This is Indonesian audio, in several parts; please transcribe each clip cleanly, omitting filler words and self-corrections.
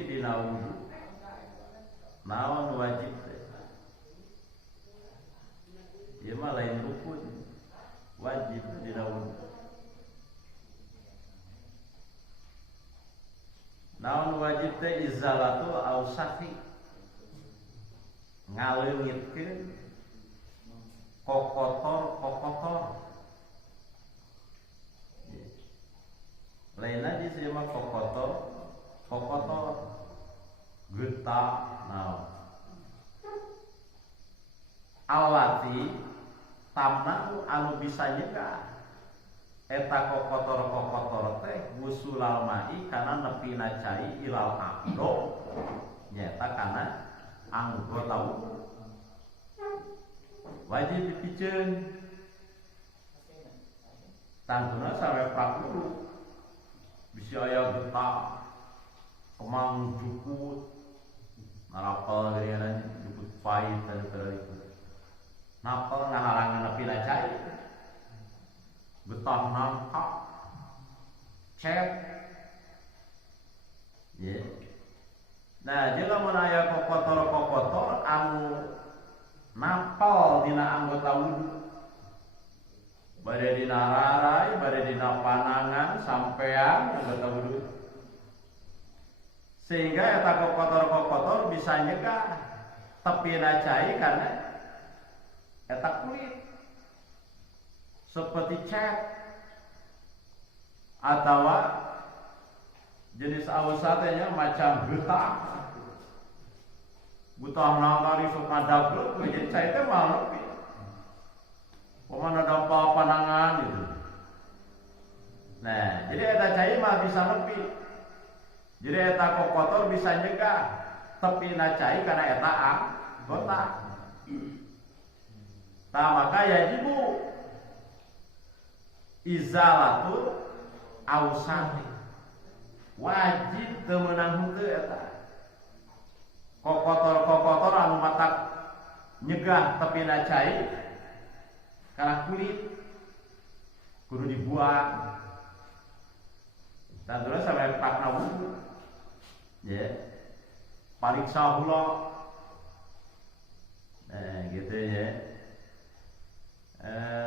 suci dina wudu. Naon wajib teh? Ieu mah lain rukun. Wajib dina wudu. Naon wajib teh izalatul ausakhi. Ngaleungitkeun kokotor. Lainna di sieu mah kokotor getah naon. Allati tamna anu bisa nyegah eta kokotor teh gusulal mai kana nepina cai ilal aqdo nyata kana anggota wudu. Wajib dipikeun tantuna sampai prakulu bisa aya getah kemang jukut narapal geuningan jukut pait dan itu napal ngahalangan nepina cai getah nangka cet ye. Nah jeung lamun aya kokotor anu napal dina anggota wudu bade dina rarai, bade dina panangan sampean anggota wudu, sehingga eta kokotor bisa nyegah tepina cai karena eta kulit seperti cat atau jenis ausatnya macam getah nangkari sok ngadablek jadi cai teh mah nepi pemana dampak panangan gitu. Nah jadi eta cai mah bisa nepi, jadi eta kokotor bisa nyegah tepina cai karena eta anggota. Nah maka yajibu izalatul ausati, wajib teu meunang henteu eta kokotor anu matak nyegah tepina cai kana kulit kudu dibuang. Dan terus sampai pakna wudu ya pariksa heula gitu ya.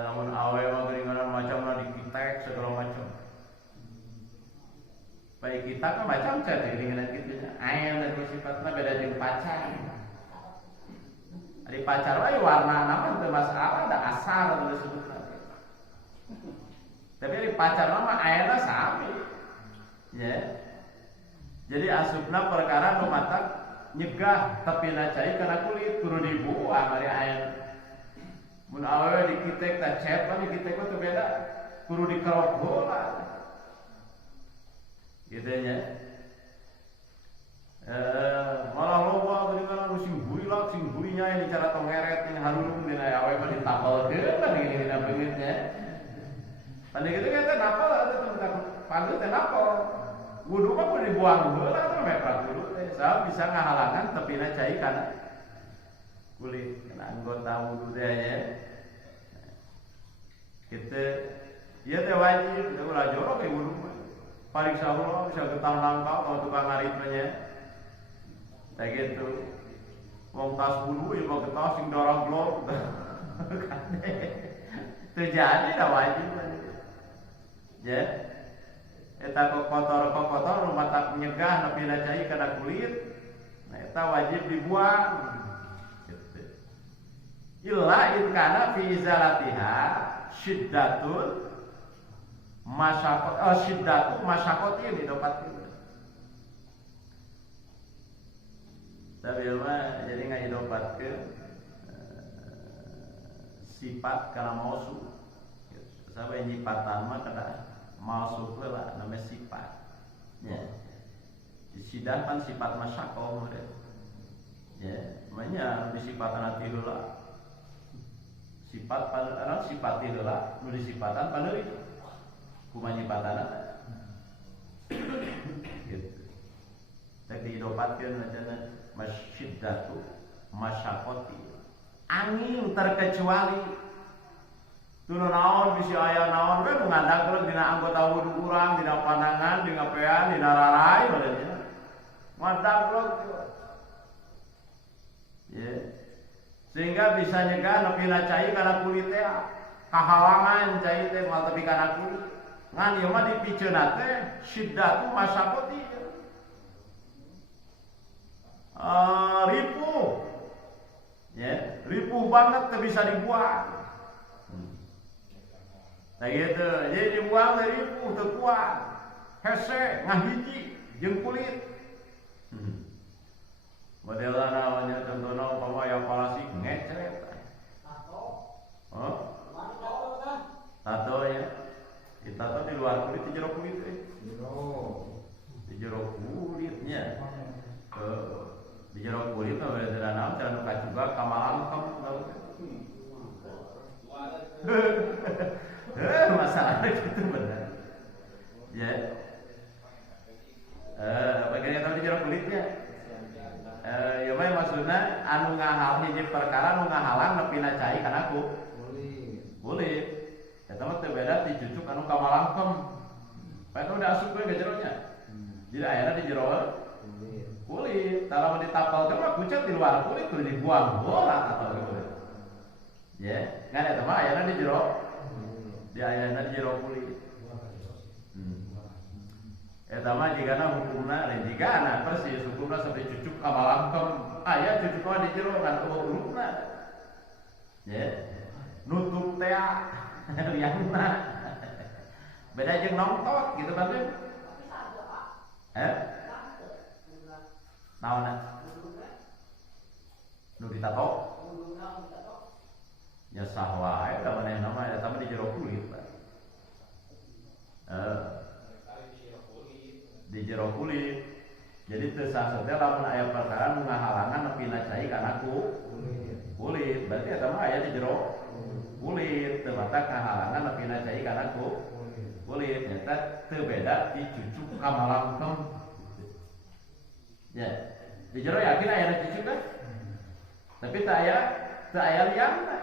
Namun awe mah geuningan macamna dikitek segala macam. Baik kita kan macam cat geuningan kitu nya. Aya nu sifatna beda jeung pacar. Ari pacar wae warnana mah teu masalah, ada asar teu disebutna. Tapi ari pacar mah ayana sami. Ya. Jadi asupna perkara nu matak nyegah tepina cai kana kulit kudu dibuang ari aya. Mun awewe dikitek tah cet mah dikitek teh beda, kudu dikerok heula. Gitu nya. Malah loba geuningan anu sing burinya ini cara tongeret yang harulung dina awewe mah ditapelkeun lah dina beungeutnya. Tadi kitu teh napal atuh teh panggil teh napal. Wudu mah kudu dibuang heula teh meprat dulu teh. Sabab bisa ngahalangan tepina cai kana kulit kana anggota wudu teh ya. Kita ieu teh wajib teu ulah jorok ke wudu mah. Pariksa heula bisa getah nangka kalau tukang ngaritnya. Teh gitu. Wong tas wudu ieu mah getah sing darah glor. Teu jadi da wajib. Ya. Eta kokotor nu matak nyegah nepina cai kana kulit. Nah eta wajib dibuang. Illa in kana fi izalatiha syiddatul masyaqat syiddatul masyaqatin didapatkeun. Tapi mah jadi ngahidopatkeun sifat kana mausuf. Sampai nyipatan mah kada mausuf lah namanya sifat. Ya. Sidah kan sifat masyaqah meureun. Ya, namanya disifatan hati heula. Sifat pada sifat heula nu disifatan paneuri. Kumaha nyipatanna? Gitu. Tapi didapatkeun macana masyiddatu masyaqati. Angin terkecuali tunu naon bisi aya naon we nu ngandagkeun dina anggota wudu urang, dina panangan, dina pean, dina rarai bae nya. Moal madaglog. Ya. Sehingga bisa nyegah nepi na cai kana kulit teh kahalangan cai teh moal tepi kana kulit. Ngan ieu mah dipikeunna teh syiddatu masyaqati. Ripuh. Ya, ripuh banget teh bisa dibuang. Nah gitu, jadi dibuang dari ripuh teu kuat. Hese ngahiji jeung kulit. Modelna namanya contohna umpama aya palasik ngecret. Oh. Tato ya. Kita tato di luar kulit, di jero kulit Di jero kulitnya. Di jero kulit mah beda naon cara nu kacuga kamalang kamu tahu. Masalahnya gitu benar. Ya. Bagian tahu di jero kulitnya. Ya mah maksudna anu ngahal hiji perkara anu ngahalang nepi na cai kana kulit. Eta mah teu beda ti cucuk anu kamalangkem. Pae udah asup we ka jeronya. Jadi ayeuna di jero kulit. Kalau ditapal teh mah kucet di luar kulit kudu dibuang bola atau kulit. Ya, ngan eta mah ayeuna di jero. Di ayeuna di jero kulit. Eta mah jigana hukumna lain jigana persis hukumna sampai cucuk kamalangkem aya cucuk mah di jero ngan urutna. Ya. Nutup teh liangna. Beda jeung nongtot gitu kan teh. Naonna? Nu ditato? Ya sah wae da manehna mah eta mah di jero kulit. Di jero kulit. Jadi teu sah teh lamun aya perkara nu ngahalangan nepi na cai kana kulit. Berarti eta mah aya di jero kulit. Teu mata kahalangan nepi na cai kana kulit. Nyata teu beda di cucuk kamalangkem. Ya. Di jero yakin aya na cucuk teh. Tapi teu aya liangna.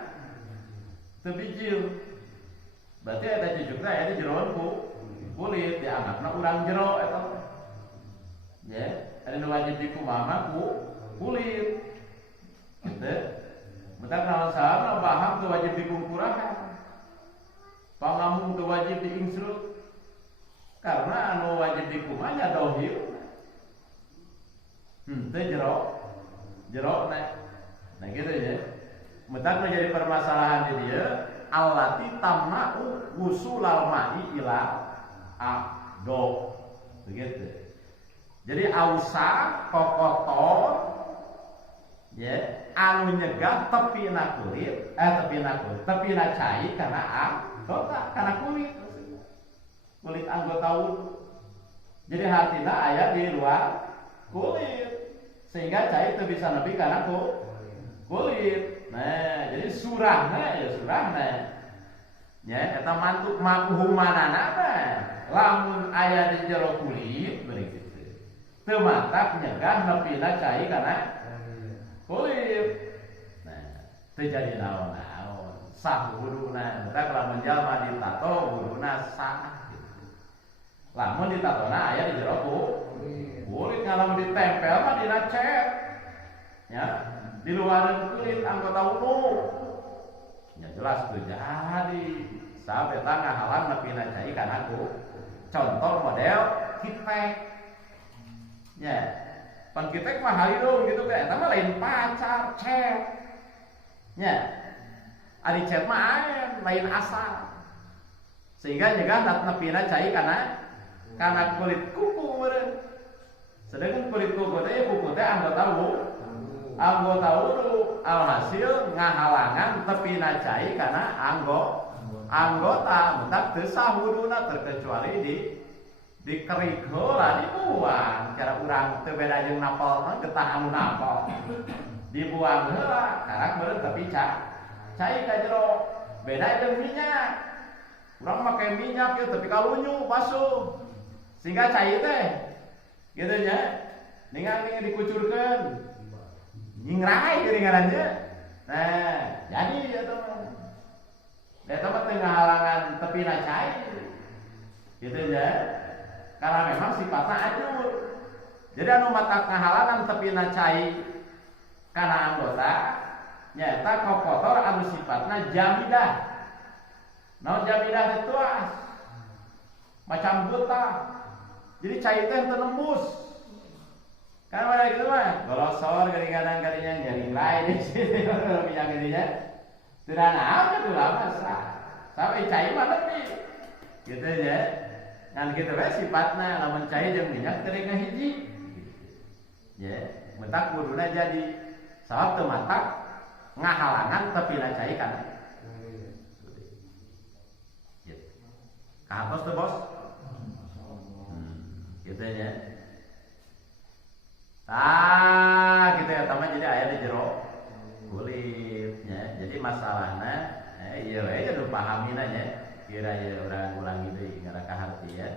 Teu bijil. Berarti eta cucuk teh aya di jero kulit dianggapna urang jero eta. Ya, ada nu wajib dikumaha kulit. Gitu. Mentak naon saha bahang teu wajib dikungkurahan. Pangamun teu wajib diingsrut. Karena anu wajib dikumaha nya dohir. Teu jero nah gitu ya. Mentak menjadi permasalahan di dia allati tamna'u wusulal ma'i ila aqdo. Begitu. Jadi ausa kokotor ya anu nyegah tepi na cai kana anggota kana kulit anggota wudu. Jadi hartina aya di luar kulit sehingga cai teu bisa nepi kana kulit. Nah, jadi surahna ya eta mantuk makhumanana lamun aya di jero kulit begitu. Teu mantap nyegah nepi na cai kana kulit. Nah, teu jadi naon-naon. Sah wuduna, eta lamun jalma ditato wuduna sah gitu. Lamun ditatona aya di jero kulit, lamun ditempel mah dina cet. Ya, di luar kulit anggota wudu. Ya jelas teu jadi. Sabeta ngahalang nepi na cai kana contoh model kitek. Ya, pan kitek mah hayu gitu kan, eta mah lain pacar, chat. Ya. Ari chat mah lain asal. Sehingga juga nepina cai kana kulit kuku meureun. Sedangkan kulit kuku teh kuku teh anggota wudu. Alhasil ngahalangan tepina cai kana anggota mentak teu sah wuduna terkecuali dikerik heula dibuang cara urang teu beda jeung napol mah getah anu napol dibuang heula karak meureun tapi cai ka jero beda jeung minyak urang make minyak ieu tapi kalunyu basuh sehingga cai teh kitu nya ningali dikucurkeun nyingrai geuning ngaranna nah jadi eta mah teu ngahalangan tepina cai kitu nya. Karena memang sifatnya ajur. Jadi anu matak ngahalangan tepina cai kana anggota nyaeta kokotor anu sifatna jamidah. Naon jamidah itu macam buta. Jadi cai teh teu nembus. Kan ada gitu mah, golosor kadang-kadang kadinya jaring lain di sini minyak gedinya. Teu naon teh lama sampai cai mah lebih. Gitu ya. Ngan kitu we sifatna lamun cai jeung minyak teu ngahiji. Ya, mentak kuduna jadi sabab teu matak ngahalangan tepina cai kan. Gitu. Kahapos tuh bos. Gitu ya. Gitu ya teman jadi aya di jero kulitnya. Jadi masalahna ieu we kudu pahamina nya. Kira ya urang-urang itu ngara kaharti ya.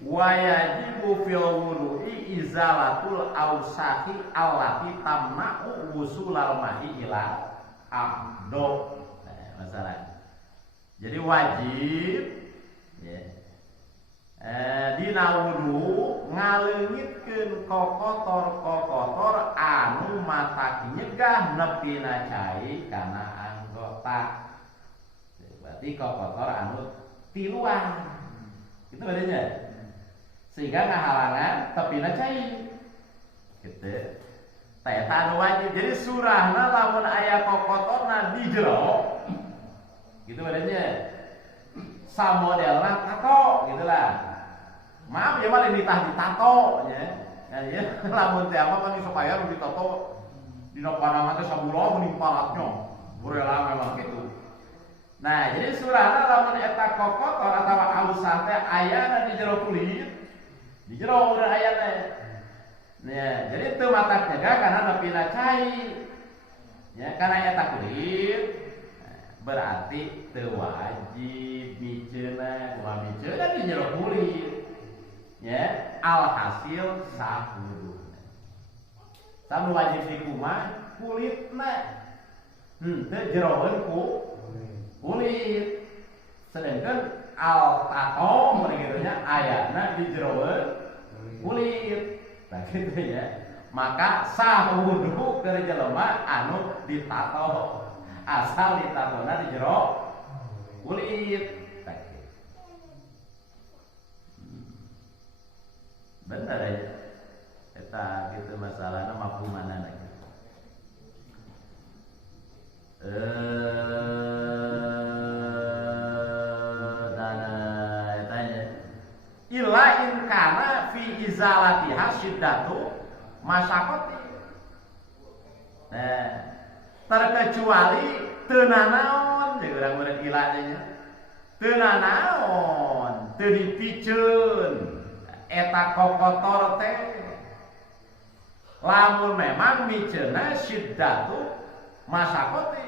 Wayajibu fil wudu'i izalatul awsaqi allati tamna'u wusulal ma'i ila abdo. Nah, masalah. Jadi wajib ya. Dina wudu ngaleungitkeun kokotor-kokotor anu matak nyegah nepina cai kana anggota. Berarti kokotor anu tiluan. Itu bedanya. Sehingga ngahalangan tepina cai. Gitu. Tah anu wajib. Jadi surahna lamun aya kokotorna di jero. Gitu bedanya. Samodelna tato gitulah. Maaf ya mah ditah ditato nya. Ya lamun teh apa kan supaya nu ditato dina panangan teh sabula meuning palatnya. Burela memang gitu. Nah, jadi surahna lamun eta kokotor atawa ausah teh aya di jero kulit. Di jero urang aya teh. Nah, jadi teu matak jaga kana nepina cai. Ya, kana eta kulit berarti teu wajib miceuna, kumaha miceuna di jero kulit. Ya, alhasil sah wudu. Samu wajib di kumaha kulitna. Teu jeroeun ku kulit. Sedangkan al-tato menurutnya ayatnya di jeroen kulit. Nah gitu ya. Maka sah wudu keur jelema anu ditato. Asal ditatona di jero kulit. Bener ya. Eta gitu masalahna mafhumanana gitu. Illa in kana fi izalatiha syiddatu masyaqati. Nah, terkecuali teu nanaon jeung urang-urang ila nya. Teu nanaon, teu dipiceun eta kokotor teh. Lamun memang miceuna syiddatu masyaqati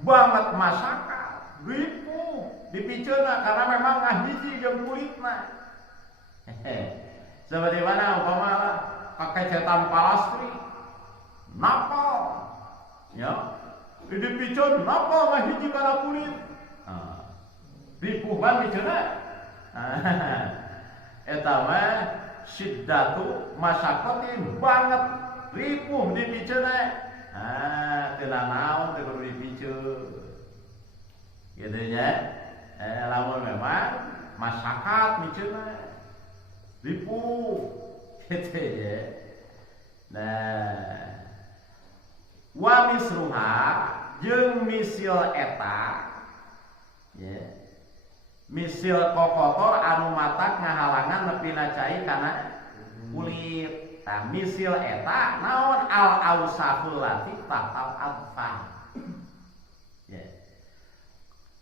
banget masyarakat ribu dipiceuna karena memang ngahiji jeung kulitna. Seperti mana umpama pakai cetan palastri napal ya dipiceun napal ngahiji kana kulit. Ribuhan miceuna. Eta mah syiddatu masyaqati banget ribu dipiceuna. Teu naon teu kudu dipiceun. Gitu nya. Lamun memang masyarakat miceuna ribu gitu ya. Nah, wa misruha jeung misil eta ya. Misil kokotor anu matak ngahalangan nepina cai kana kulit. Tah misil eta naon al-ausahul lati tahtal adfan. Ya.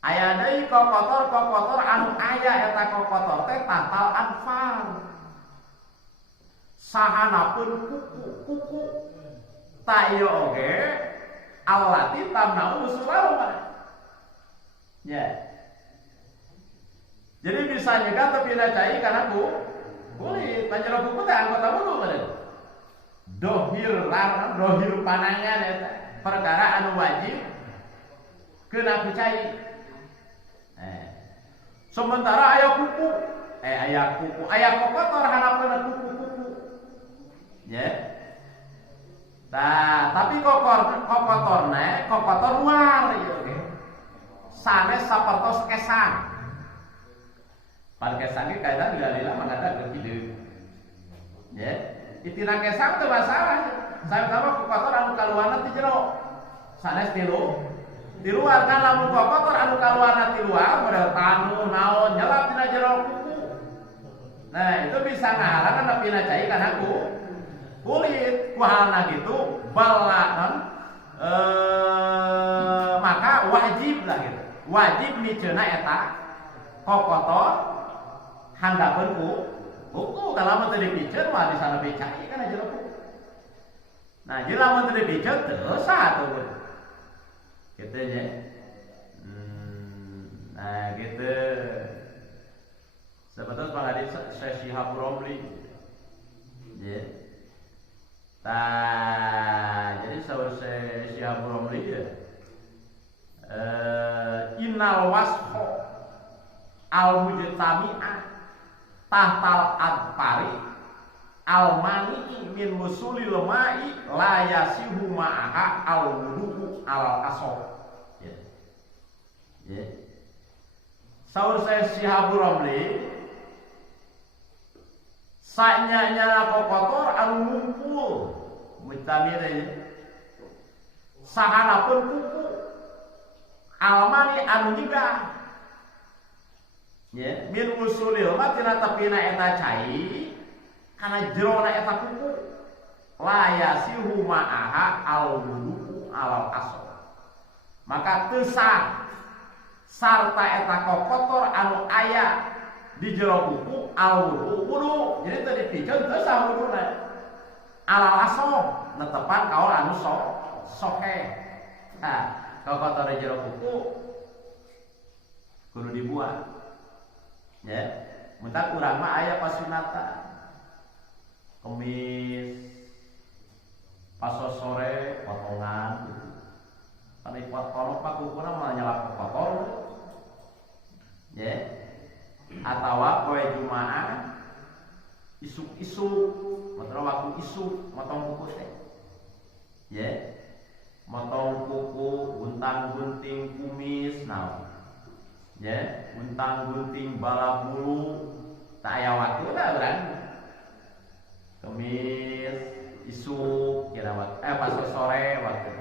Aya deui kokotor-kokotor anu aya eta kokotor teh tahtal adfan. Sahanapeun kuku-kuku. Ta ieu oge allati tamna'u usulahuma. Ya. Jadi bisa nyegah tepina cai kana kulit. Panjero kuku teh anggota wudu badan. Dohir panangan eta perkara anu wajib keuna cai. Sementara aya kuku, aya kokotor hanapeuna kuku-kuku. Ya. Nah, tapi kokotor luar ya. Sanes sapertos kesang. Pan kesang ki kaitan dalila mangada ke kieu. Ya. Itina kesang teu masalah. Saya kama kokotor anu kaluarna ti jero. Sanes tilu. Di luar kan lamun kokotor anu kaluarna ti luar model tanu naon nyelap tina jero kuku. Nah, itu bisa ngahalangan nepi na cai kana kulit kuhalna gitu balanan maka wajib lah gitu. Wajib miceuna eta kokotor handapkeun kuku kalau teu dipiceun mah di sana becai kana jero kuku. Nah, jadi lamun teu dipiceun teu sah tuh. Gitu nya. Nah, gitu. Sebetulnya Bang Adit sesi Haburomli. Ya. Jadi sahur sesi Haburomli ya. Innal washo al mujtami'ah tahtal adpari al mani min musulil ma'i la yasihu ma'aha al wudu al asor. Ya. Ya. Sahur sesi Haburomli sanyanya kokotor anu ngumpul mujtamire sahanapun kuku almani anu nyegah ya min usulil mah tina tepina eta cai kana jerona eta kuku la yasihu ma'aha al wudu al asor maka teu sah sarta eta kokotor anu aya di jero kuku al wudu jadi tadi piceun teu sah wuduna al asor netepan kaul anu soke. Nah, kokotor di jero kuku kudu dibuang ya mentak urang mah aya pasunatan kemis pas sore potongan gitu kana potong pak kukuna mah nyalap kokotor ya atawa poe Jumaah isuk-isuk motong waktu isuk motong kuku teh ya motong kuku guntang-gunting kumis naon ya guntang-gunting bala bulu tak aya waktu da urang kemis isuk kira waktu pas sore waktu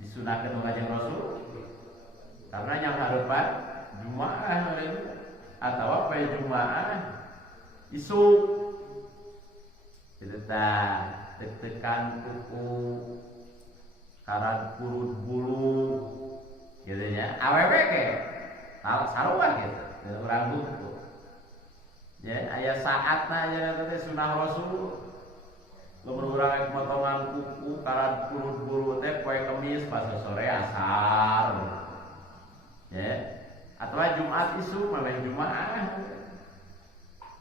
disunahkeun Kanjeng Rasul karena yang harupan Jumaah atau pada Jumaah isuk tekan kuku karat kurut bulu gitu ya awewe ke sarua gitu urang buku ya aya saatna aja teh sunah Rasul lamun urang motongan kuku karat kurut bulu teh poe Kemis pas sore asar ya atau Jumat isuk malah Jumaah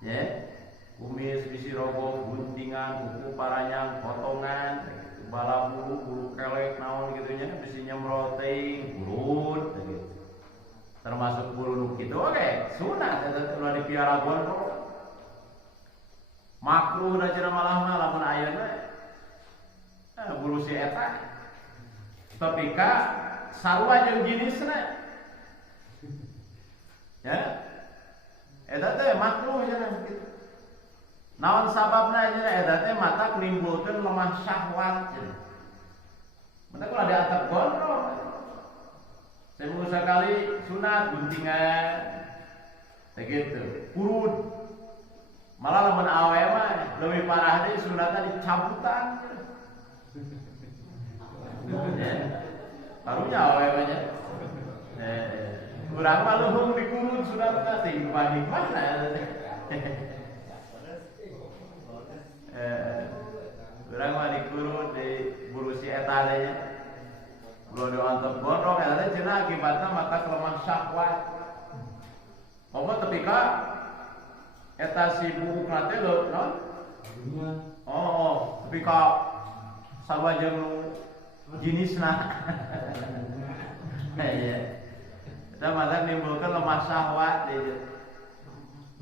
ya kumis bisi roboh guntingan kuku paranyang potongan bala bulu kelek naon gitu nya bisi nyemrot teuing kurut gitu termasuk bulu nu kitu oke sunat eta ulah dipiara gondrong makruh da cenah malah mah lamun ayeuna bulu si eta tapi ka sarua jeung jenisna ya eta teh makruh cenah kitu naon sababna cenah eta teh matak nimbulkeun lemah syahwat cenah mata kula diantep gondrong seminggu sekali sunat guntingan begitu kurut malah lamun awe mah leuwih parah deui sunatna dicabutan ya barunya awe mah nya urang mah leuhung dikurut sunatna teh dibanding mana urang mah dikurut di bulu si eta teh nya ulah diantep gondrong eta teh cenah akibatna maka lemah syahwat apa tepika eta si buukna teh leuh naon oh tepika sarua jeung jenisna ya eta mah nimbulkeun lemah syahwat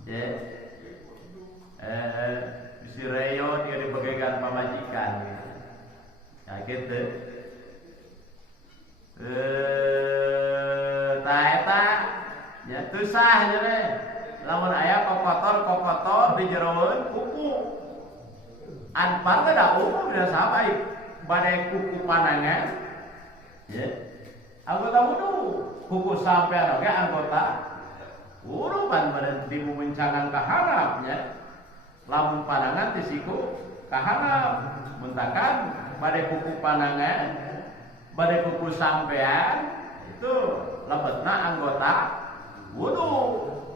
ya si Reo dia dibegegan pamajikan gitu. Nah gitu. Tah eta nya teu sah nya lamun aya kokotor di jeroeun kuku. Anpar teh da umum da sabaik bade kuku panangan. Ya. Anggota wudu, kuku sampean oge anggota wudu kan bade dimumencangan ka harapnya. Lamun panangan ti siku ka harap. Muntakan bade kuku panangan, bade kuku sampean itu lebetna anggota wudu.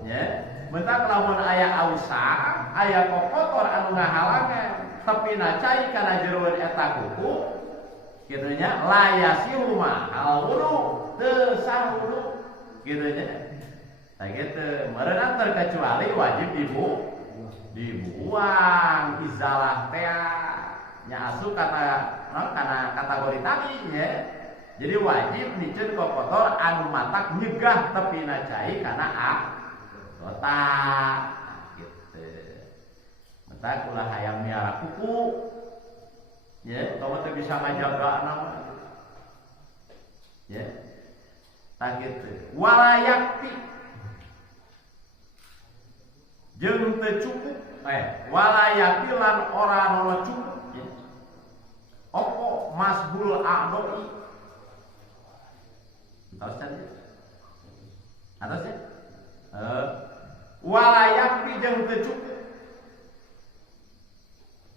Ya. Mentak lamun aya ausah, aya kokotor anu ngahalangan, tepina cai kana jeroeun eta kuku, kitu nya layasihu mahal wudu, teu sah wudu, kitu nya. Tah kitu, meureun terkecuali wajib dibuang izalah teh nya asup kana kategori tadi nya. Jadi wajib niceun kokotor anu matak nyegah tepina cai kana otak gitu. Mentak ulah hayang miara kuku. Ya, kamu teh bisa ngajaga nama. Ya. Tah kitu. Walayakti. Jeung teu cukup. Walayakti lan ora ana cukup ya. Opo masbul a'doi. Tahu tadi? Atasnya? Walayakti jeung teu cukup.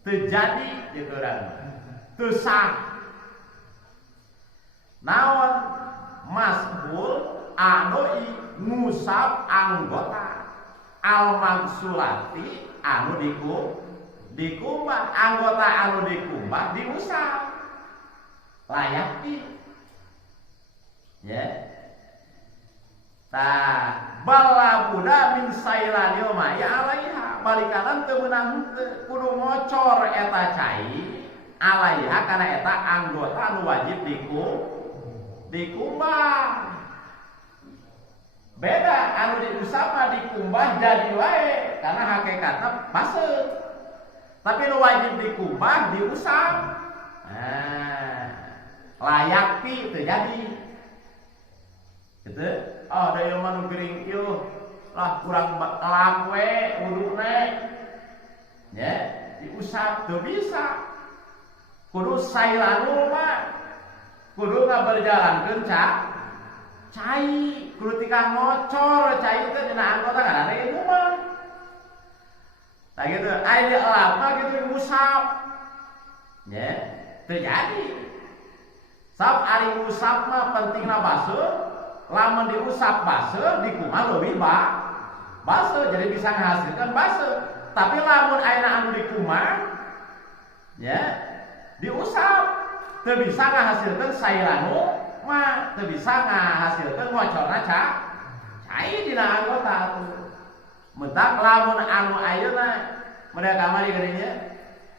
Terjadi gitu kan. Teu sah. Naon masbul a'doi ngusap anggota al-maksulati anu dikumbah anggota anu dikumbah diusap layakti ya tah bala buda min sailanil ma ya alaiha balikanan teu meunang kudu ngocor eta cai alaiha kana eta anggota anu wajib dikumbah. Beda anu diusap mah dikumbah jadi wae karena hakikatna baseuh. Tapi nu wajib dikumbah diusap. Layakti teu jadi. Gitu. Oh, da ieu mah nu gering ieu lah kurang elak we wuduna. Ya, diusap teu bisa. Kudu sailanul mah kudu ngaberjalankeun cai kudu tika ngocor cai teh dina anggota kan ada ilmu mah. Tah gitu, ai di elap mah gitu ngusap. Ya, teu jadi. Sab ari ngusap mah pentingna baseuh, lamun diusap baseuh dikumaha leuwih baseuh jadi bisa ngahasilkeun baseuh. Tapi lamun ayeuna anu dikumaha ya, diusap teu bisa ngahasilkeun sailanu mah teu bisa ngahasilkeun ngocorna cai dina anggota tuh. Mentak lamun anu ayeuna mereka kamari geuning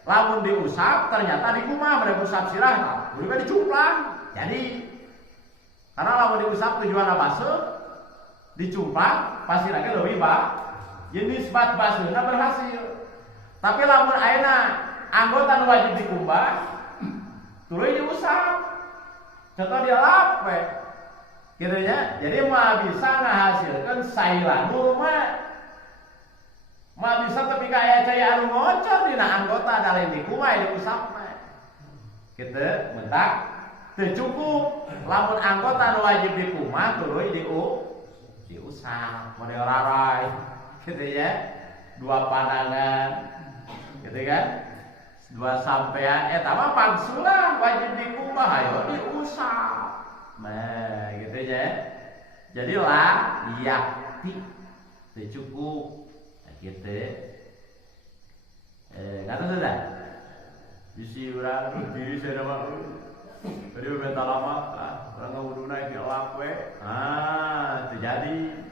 lamun diusap ternyata dikumaha mereka usap sirah kudu dicumplang. Jadi karena lamun diusap tujuanna baseuh dicumplang pasti lagi leuwih jenis bat baseuhna berhasil. Tapi lamun ayeuna anggota nu wajib dikumbah tuluy diusap. Contoh dia lap we. Gitu nya. Jadi mah bisa ngahasilkeun sailanul mah bisa tapi kaya cai anu ngocor dina anggota dalem dikumaha diusap mah. Kitu mentak teu cukup. Lamun anggota nu wajib dikumaha tuluy diusap model rarai. Gitu ya. Dua pandangan. Gitu kan? Dua sampean eta mah pangsulah wajib dikumbah ayo diusap. Nah, gitu ya. Jadi lah yakti teu cukup. Nah, gitu. Kata sudah. Bisi urang diri saya mah. Tadi bentar lama urang ngawuduna di elap we. Teu jadi.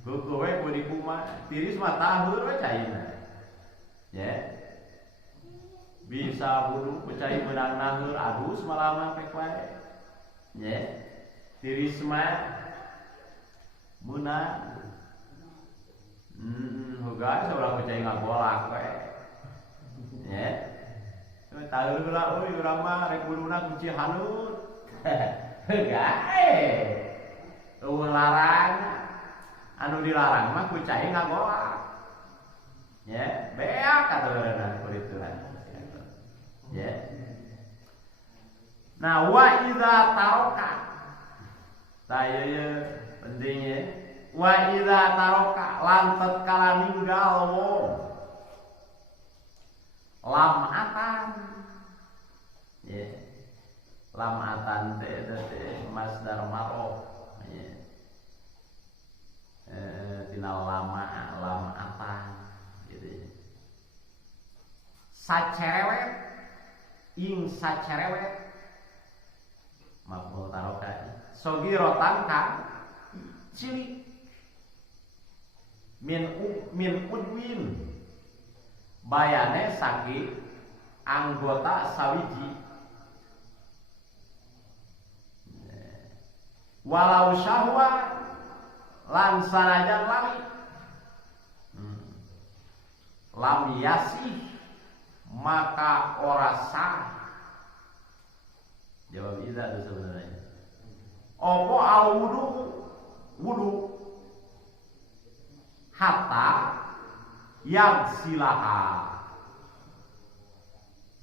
Kuku we kudu dikumbah. Tiris mah tahur we caina. Ya. Bisa wudu pecai benang nahur adus malama pek wae. Nya. Tiris mah meunang. Hoga saurang pecai ngagolak wae. Ya. Tahu lah euy urang mah rek guruna kunci hanut. Gae. Eueuh larang. Anu dilarang mah ku cai ngagolak. Ya, beak aturanna kurituran. Ya. Nah, wa idza taroka. Saya ya pentingnya. Wa idza taroka lantet kala ninggal wong. Lamatan. Ya. Lamatan teh masdar maro. Ya. Tina lamatan gitu. Sacerewet ing sacerewet maf'ul taroka sogirotan kan cilik min udwin bayane sakit anggota sawiji walau syahwa lan sanajan lami lam yasih maka ora sah. Jawab iza itu sebenarnya. Opo al wudu hatta yang silaha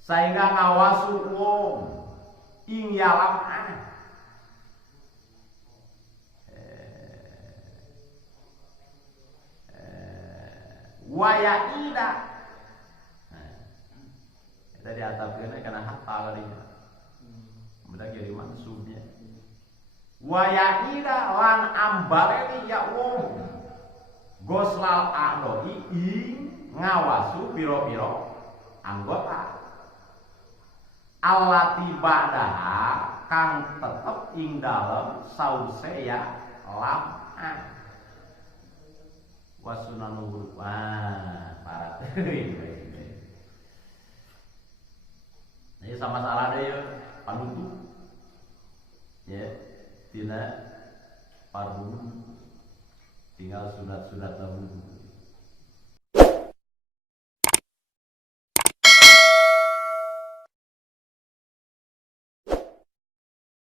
sehingga ngawasu wong ing yalam waya ida. Kita diatapkan karena hatta kalinya. Benar jadi mansubnya. Waya ida lan ambaleni ya wong. Goslal a'doi ing ngawasu piro-piro anggota. Allati ba'daha kang tetep ing dalem sause ya lam'an. Wasunanu parat. Ini sama salah deh ya panutu. Ya, tina pardu tinggal sunat-sunat wudu.